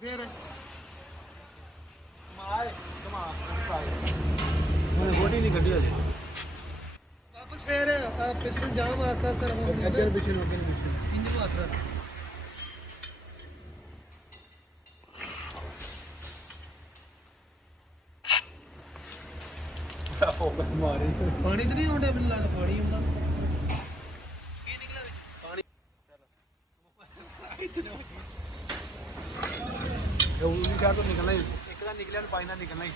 ਫਿਰ ਮਾਏ ਕਮਾ ਉਹਨੇ ਗੋਡੀ ਨਹੀਂ ਕੱਢੀ ਅਜੇ ਵਾਪਸ ਫਿਰ ਪਿਸਟਨ ਜਾਮ ਵਾਸਤਾ ਸਰ ਹੁਣ ਅੱਗੇ ਪਿੱਛੇ ਨੂੰ ਅੱਗੇ ਪਿੱਛੇ ਇੰਜਨ ਨੂੰ ਹੱਥ ਰੱਖ ਫੋਕਸ ਮਾਰੇ ਪਾਣੀ ਤਾਂ ਨਹੀਂ ਆਉਂਦਾ ਮੈਨੂੰ ਲੱਗਦਾ ਪਾਣੀ ਆਉਂਦਾ ਕੀ ਨਿਕਲਿਆ ਵਿੱਚ ਪਾਣੀ ਉਹ ਵੀ ਸ਼ਾਇਦ ਤੋਂ ਨਿਕਲਣਾ ਹੀ ਇੱਕ ਦਾ ਨਿਕਲਿਆ ਨੂੰ ਪਾਣੀ ਨਾਲ ਨਿਕਲਣਾ ਹੀ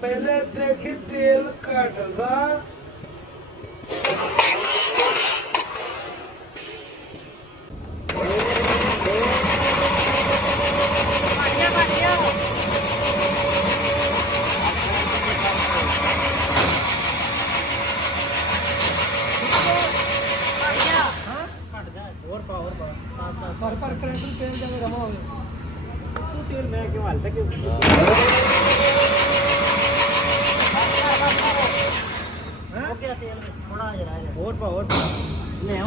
ਪਹਿਲੇ ਦੇਖੀ ਤੇਲ ਘਟਦਾ ਪਰ ਕਰੈਕਟਰ ਤੇਲ ਜਿਵੇਂ ਰਮਾ ਹੋਵੇ ਤੂੰ ਤੇਲ ਮੈਂ ਕਿਉਂ ਹਲਦਾ ਕਿ ਹੈ ਹੋ ਗਿਆ ਤੇਲ ਵਿੱਚ ਥੋੜਾ ਜਿਹਾ ਹੋਰ ਪਾ ਲੈ